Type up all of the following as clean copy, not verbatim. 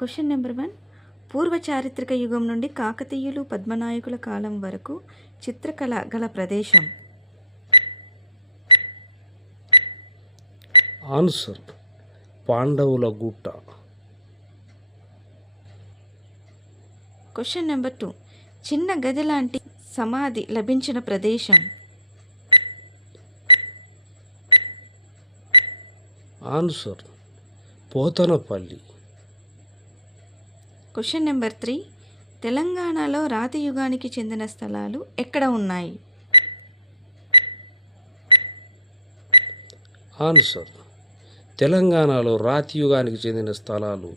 Question number 1. పూర్వ చారిత్రక యుగం నుండి కాకతీయులు పద్మనాయకుల కాలం వరకు చిత్రకళ గల ప్రదేశం. ఆన్సర్ పాండవుల గుట్ట. Question number 2. చిన్న గది లాంటి సమాధి లభించిన ప్రదేశం. ఆన్సర్ పోతనపల్లి. Question number 3. తెలంగాణలో రాతి యుగానికి చెందిన స్థలాలు ఎక్కడ ఉన్నాయి? ఆన్సర్ తెలంగాణలో రాతి యుగానికి చెందిన స్థలాలు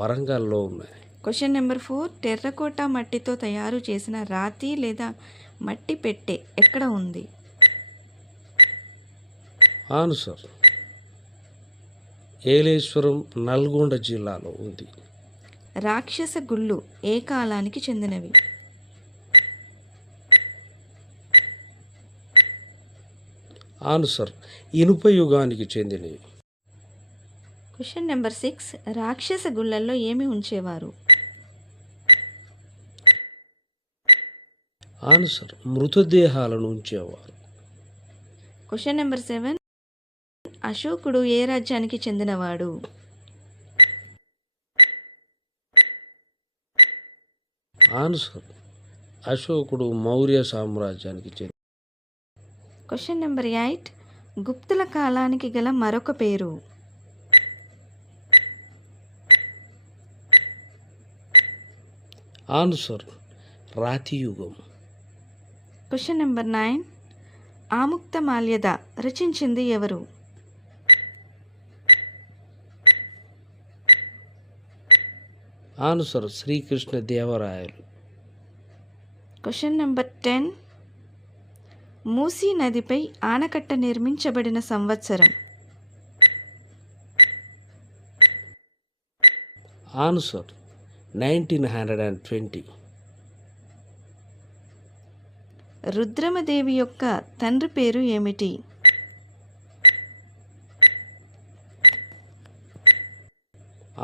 వరంగల్లో ఉన్నాయి. Question number 4. టెర్రకోట మట్టితో తయారు చేసిన రాతి లేదా మట్టి పెట్టె ఎక్కడ ఉంది? ఆన్సర్ ఏలేశ్వరం, నల్గొండ జిల్లాలో ఉంది. రాక్షస గుళ్ళు ఏ కాలానికి చెందినవి? ఆన్సర్ ఇనుప యుగానికి చెందినవి. Question number 6. రాక్షస గుళ్ళల్లో ఏమి ఉంచేవారు? ఆన్సర్ మృతదేహాలను ఉంచేవారు. Question number 7. అశోకుడు ఏ రాజ్యానికి చెందినవాడు? ఆన్సర్ అశోకుడు మౌర్య సామ్రాజ్యానికి చెంది. Question number 8. గుప్తుల కాలానికి గల మరొక పేరు? ఆన్సర్ రాతి యుగం. Question number 9. ఆముక్తమాల్యద రచించింది ఎవరు? Answer Srikrishna Devarayalu. Question number 10. Musi నదిపై ఆనకట్ట నిర్మించబడిన సంవత్సరం? ఆన్సర్ 1920. రుద్రమదేవి యొక్క తండ్రి పేరు ఏమిటి?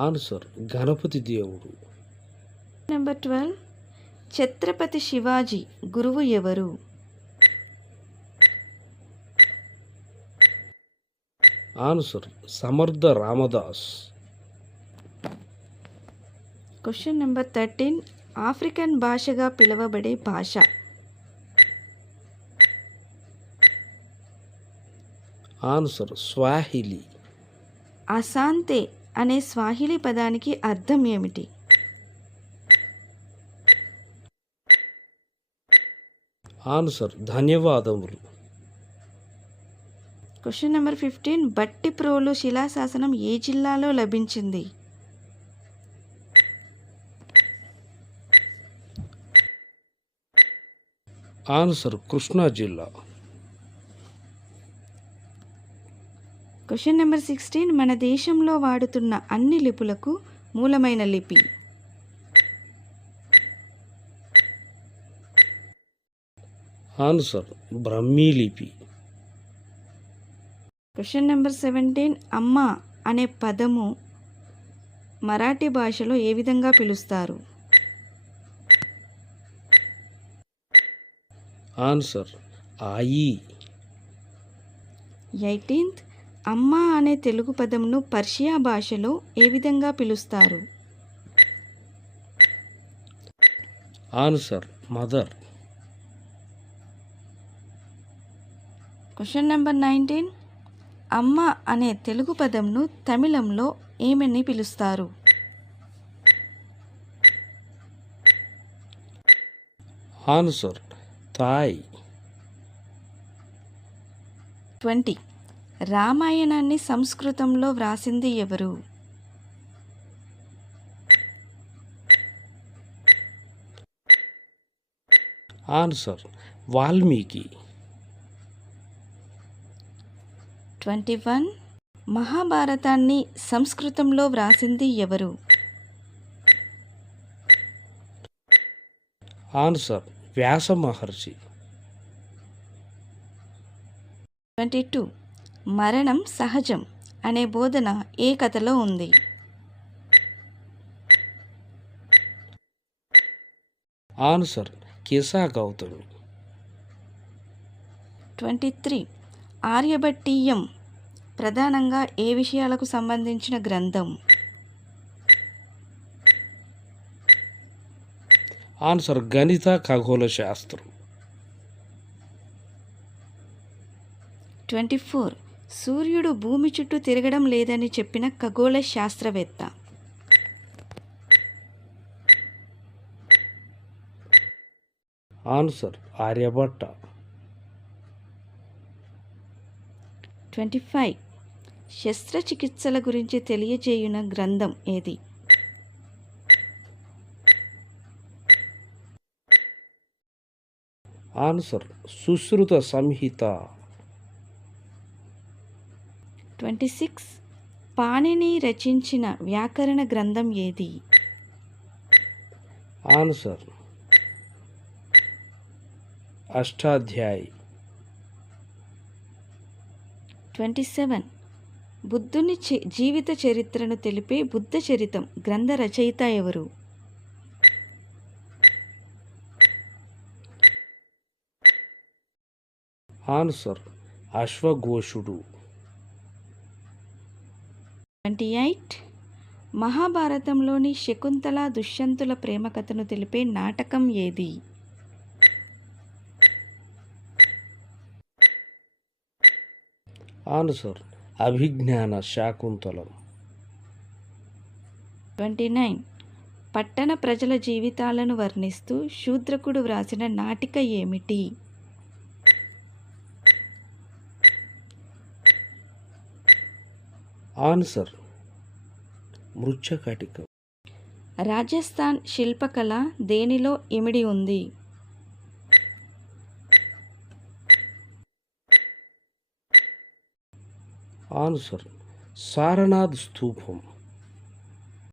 ఆన్సర్ గణపతి దేవుడు. నెంబర్ 12. ఛత్రపతి శివాజీ గురువు ఎవరు? ఆన్సర్ సమర్థ రామదాస్. Question number 13. ఆఫ్రికన్ భాషగా పిలువబడే భాష? Answer Swahili. అసాంతే అనే స్వాహిలి పదానికి అర్థం ఏమిటి? ఆన్సర్ ధన్యవాదములు. Question number 15. బట్టిప్రోలు శిలాశాసనం ఏ జిల్లాలో లభించింది? ఆన్సర్ కృష్ణా జిల్లా. Question number 16. మన దేశంలో వాడుతున్న అన్ని లిపులకు మూలమైన లిపి? ఆన్సర్ బ్రహ్మీ లిపి. Question number 17. అమ్మ అనే పదము మరాఠీ భాషలో ఏ విధంగా పిలుస్తారు? ఆన్సర్ ఆయి. 18th. అమ్మ అనే తెలుగు పదమును పర్షియా భాషలో ఏ విధంగా పిలుస్తారు? Answer mother. Question number 19. అమ్మ అనే తెలుగు పదంను తమిళంలో ఏమని పిలుస్తారు? Answer Thai. 20. రామాయణాన్ని సంస్కృతంలో వ్రాసింది ఎవరు? ఆన్సర్ వాల్మీకి. 21. మహాభారతాన్ని సంస్కృతంలో వ్రాసింది ఎవరు? ఆన్సర్ వ్యాస మహర్షి. 22. మరణం సహజం అనే బోధన ఏ కథలో ఉంది? ఆన్సర్ కిసా గౌతమి. 23. ఆర్యభట్టీయం ప్రధానంగా ఏ విషయాలకు సంబంధించిన గ్రంథం? ఆన్సర్ గణిత ఖగోళ శాస్త్రం. 24. సూర్యుడు భూమి చుట్టూ తిరగడం లేదని చెప్పిన ఖగోళ శాస్త్రవేత్త? ఆన్సర్ ఆర్యభట్ట. 25. శస్త్రచికిత్సల గురించి తెలియజేయున గ్రంథం ఏది? ఆన్సర్ సుశ్రుత సంహిత. 26. పాణిని రచించిన వ్యాకరణ గ్రంథం ఏది? ఆన్సర్ అష్టాధ్యాయి. 27. బుద్ధుని జీవిత చరిత్రను తెలిపే బుద్ధ చరితం గ్రంథ రచయిత ఎవరు? ఆన్సర్ అశ్వఘోషుడు. 28. మహాభారతంలోని శకుంతల దుష్యంతుల ప్రేమ కథను తెలిపే నాటకం ఏది? ఆన్సర్ అభిజ్ఞాన శాకుంతలం. 29. పట్టణ ప్రజల జీవితాలను వర్ణిస్తూ శూద్రకుడు వ్రాసిన నాటిక ఏమిటి? ఆన్సర్ మృచ్ఛకటికం. రాజస్థాన్ శిల్పకళ దేనిలో ఇమిడి ఉంది? ఆన్సర్ సారనాథ్ స్తూపం.